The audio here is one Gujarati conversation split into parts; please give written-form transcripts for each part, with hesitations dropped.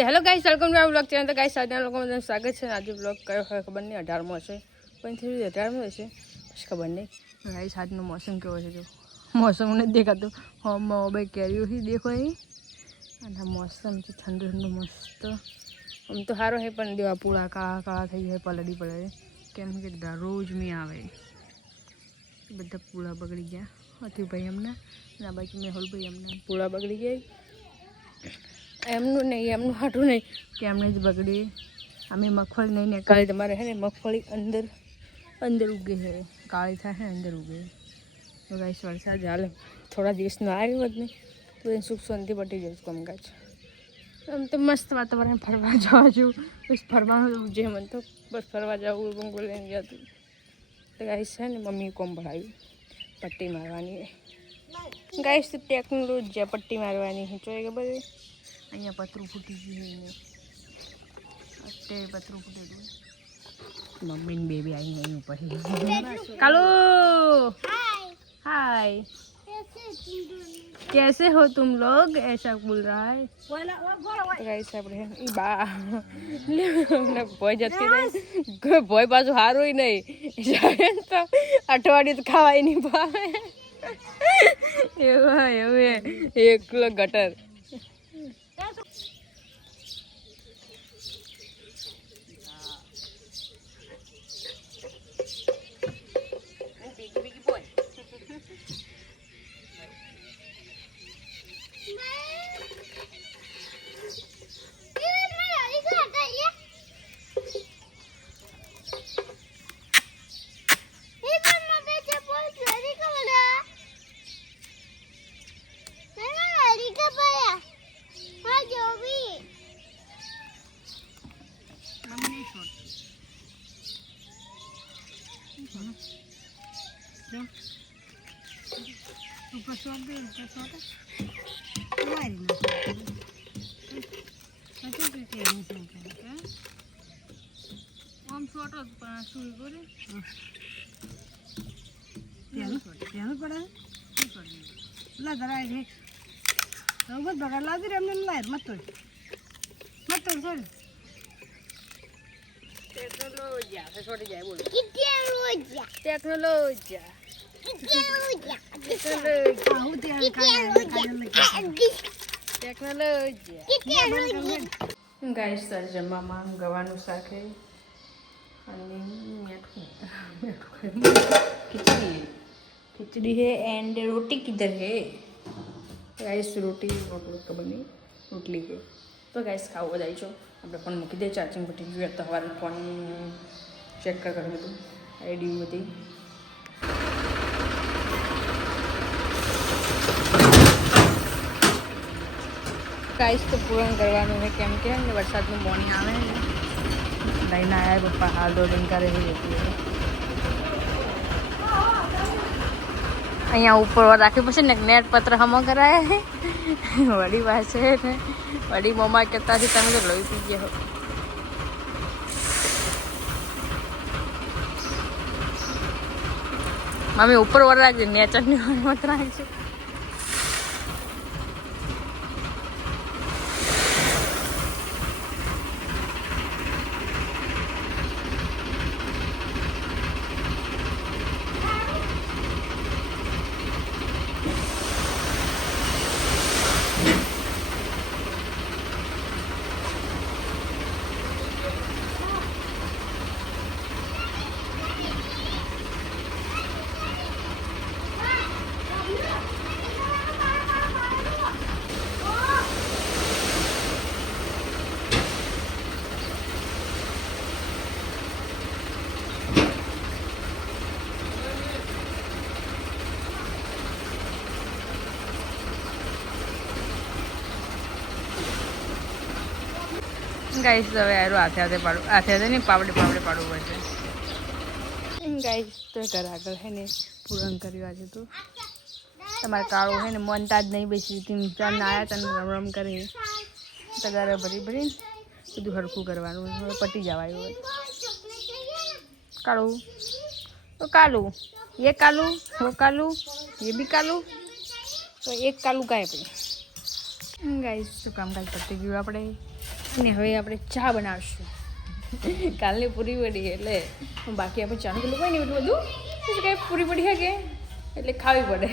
તો hello guys, welcome to our blog channel. તો ગાઈસ આજના લોકોમાં સ્વાગત છે. આજે બ્લોગ કયો હોય ખબર નહીં, 18મો હશે, પણ થયું 18મો હશે પછી ખબર નહીં. ગાઈસ આજનો મોસમ કેવો છે જો મોસમ નથી દેખાતું. હોમમાં ભાઈ કેરીઓ ही देखो અહીં અને મોસમ છે ઠંડુ ઠંડુ મસ્ત. આમ તો સારો છે પણ દેવા પૂળા કાળા કાળા થઈ જાય પલળી પલળે, કેમ કે દરરોજ મેં આવે બધા પૂળા બગડી ગયા. હતું ભાઈ એમના ના બાકી મેહુલભાઈ એમના પૂળા બગડી ગયા. એમનું નહીં, એમનું હાટું નહીં કે એમને જ બગડી. અમે મગફળી નહીં ને કાળી તમારે છે ને મગફળી અંદર અંદર ઉગે છે, કાળી થાય છે અંદર ઉગે. તો ગાઈસ વરસાદ હાલે થોડા દિવસનો આવ્યો જ નહીં તો એને સુખ શાંતિ પટી જાય કામકાજ. આમ તો મસ્ત વાતાવરણ, ફરવા જવા જેવું. બસ ફરવાનું જે મને તો બસ ફરવા જવું બંગો લઈને ગયા હતું. તો ગાઈસ છે ને મમ્મી કોમ ભરાયું પટ્ટી મારવાની. ગાઈસ તો ટેકનોલોજી પટ્ટી મારવાની જોઈએ ખબર છે. અહીંયા પતરું ફૂટી ગયું, અત્યારે પતરું ફૂટેલું. મમ્મી ને બેબી આવી અહીં ઉપર. કાલો हाय, कैसे हो तुम लोग? ऐसा बोल रहा है गाइस. આપણે ઈ બા મને ભોય જતી રહી, ભોય પાછું સારું નહીં તો અઠવાડિયું તો ખાવાય નહીં ભાવે એવું એકલો ગટર. આમ છોટો પણ સુઈ ગયો ત્યાં પડે લા ધરાય છે બસ બગાડ લાવી રે એમને લાય મત છોડ ટેકનોલોજી આ છોડી જાય. બોલો ટેકનોલોજી ગાઈસ સર જમવામાં ગવાનું શાક હે અને खिचड़ी है एंड रोटी किधर है गाइस? रोटी खबर नहीं रोटली के. तो गाइस खाओ जाए छो આપણે ફોન મૂકી દે, ચાર્જિંગ પટી ગયું તો સવારે ફોન ચેક કરી બધું આઈડી બધી. ગાઈસ તો પૂરણ કરવાનું છે કેમ કે વરસાદનું મોર્નિંગ આવે ને લઈને આવ્યા પપ્પા હાલ દોડીને કરે એવી હતી. અહીંયા ઉપર રાખવી પડશે ને નેટ પત્ર હમો કરાયા છે વડી પાસે ને વડી મમ્મા કહેતા હતી તમે તો લોહી પી ગયા હો. મમ્મી ઉપર વર રાખજે નેચરની મત રાખજે. ગાઈસ હવે આરું હાથે હાથે નહીં પાવડે પાડવું પડશે. ગાઈસ તો ઘર આગળ છે ને પૂરણ કર્યું આજે તો તમારે કાળો છે ને મનતા જ નહીં બેસી 3-4 ના આવ્યા તને રમ કરે તો ઘરે ભરીને બધું હરખું કરવાનું હવે પટી જવાયું હોય. કાળું તો કાલું ये कालू वो कालू ये भी कालू तो एक कालू गाय पे गाइस तो कामकाज करते गયું આપણે અને હવે આપણે ચા બનાવશું. કાલની પૂરી પડી એટલે બાકી આપણે ચાનું પેલું કોઈ નહીં એટલું બધું પછી કાંઈ પૂરી પડી શકે એટલે ખાવી પડે.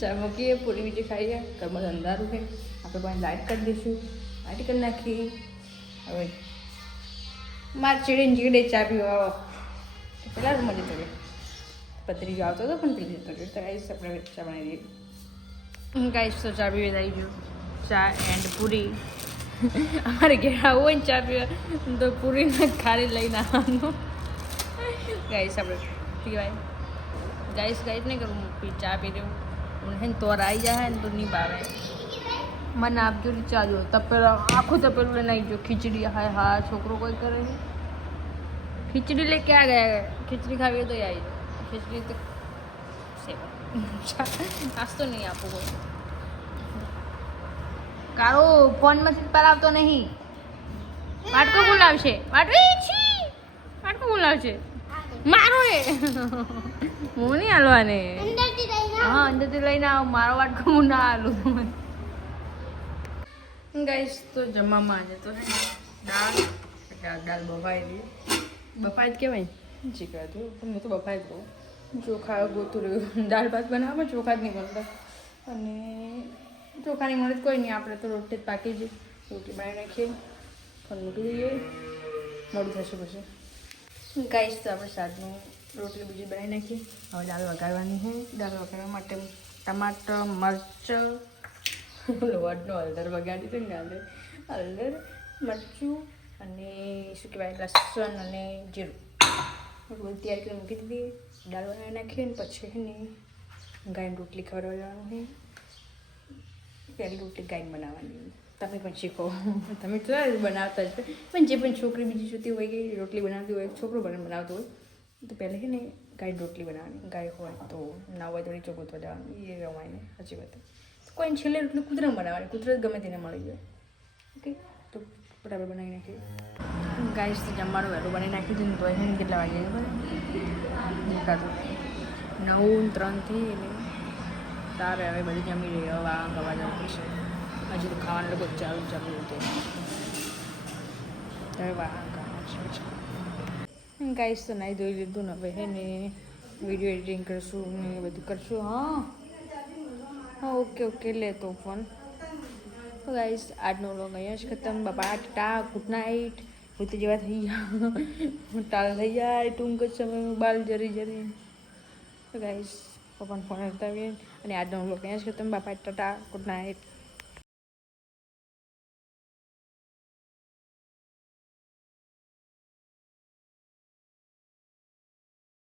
ચા મૂકીએ, પૂરી બીજી ખાઈએ. ઘરમાં અંધારું છે, આપણે પાસે લાઇટ કરી દઈશું. લાઇટ કરી નાખી. હવે મારે ચીડીને ચા પીવા પેલા રૂમમાં જતો રહ્યો. પતરી આવતો હતો પણ પી જતો રહ્યો. તો ગાઈસ આપણે ચા બનાવી દઈએ. ગાઈસ તો ચા પીવી આવી ગયું. ચા એન્ડ પૂરી. અમારે ઘેર આવું હોય ને ચા પીવા તો પૂરીને ખાલી લઈને આવવાનું. ગાઈસ આપણે પીવાય. ગાઈસ નહીં કરું ચા પી દઉં હે ને તોર આવી જાય ને તો નહીં ભાવે. મને આપજો ચા જો તપેલા આખું તપેલું લઈને આવી ગયો. ખીચડી હા હા છોકરો કોઈ કરે છે. ખીચડી લે ક્યાં ગયા? ખીચડી ખાવી તો આવી જાય. ખીચડી તો નાસ્તો નહીં આપું કોઈ. કારો ફોનમાંથી પર આવતો નહીં. વાટકો બોલાવશે. વાટકો બોલાવશે. મારો એ હું નહીં હાલવાને. હા અંદરથી લઈને આવ. મારો વાટકો હું ના હાલું. ગાઈસ તો જમવામાં આજે તો દાળ બફાઈ દઈએ. બફાઈ જ કહેવાય જી કહેતું પણ મેં તો બફાઈ જ કહું. ચોખા ગોતું રહ્યું. દાળ ભાત બનાવવામાં ચોખા જ નહીં મળતા. અને ચોખાની મળે કોઈ નહીં. આપણે તો રોટી જ પાકી જ રોટી બનાવી નાખીએ. ફોન મૂકી દઈએ. મોડું થશે પછી. ગાઈસ તો આપણે સાદનું રોટલી બીજી બનાવી નાખીએ. હવે દાળ વઘારવાની છે. દાળ વઘારવા માટે ટમાટર, મરચાં, વડનો હળદર વગાડી છે ને હળદર, મરચું અને શું કહેવાય લસણ અને જીરું બધું તૈયાર કરીને મૂકી દીધી. દાળ બનાવી નાખીએ ને પછી છે ને ગાયને રોટલી ખવડાવવાનું છે. પહેલી રોટલી ગાયને બનાવવાની. તમે પણ શીખો. તમે તો બનાવતા જ પણ જે પણ છોકરી બીજી જોતી હોય કે રોટલી બનાવતી હોય, છોકરો બનાવતો હોય તો પહેલાં છે ને ગાયની રોટલી બનાવવાની. ગાય હોય તો ના હોય થોડી ચોખ્ખું જવાનું એ રમાય ને. સાચી વાત. કોઈ છેલ્લે રોટલી કૂતરા બનાવવાની. કૂતરા ગમે તેને મળી જાય. ઓકે તો બરાબર બનાવી નાખીએ. ગાઈસ તો જમવાનું વહેલું બનાવી નાખી દીધું. તો એને કેટલા વાગે ખબર દેખાતું 9:03 એટલે તારે હવે બધું જમી રહી. હવે આ ગવા જવું પડશે. હજુ તો ખાવાના લોકો ચાલુ તો હવે વાહ ગાઈસ તો નાહી ધોઈ લીધું ને હવે હે ને વિડીયો એડિટિંગ કરશું ને એ બધું કરશું. હા ઓકે લે તો ફોન. તો ગાઈસ આજનો વ્લોગ અહીંયા જ ખતમ. બાપા ટાટા ગુડ નાઇટ. ભૂત જેવા થઈ ગયા. ટાળ થઈ જાય ટૂંક જ સમયમાં બાલ જરી. તો ગાઈસ પપ્પાને ફોન કરતા આવીએ અને આજનો વ્લોગ અહીંયા જ ખતમ. બાપા ટાટા ગુડ નાઇટ.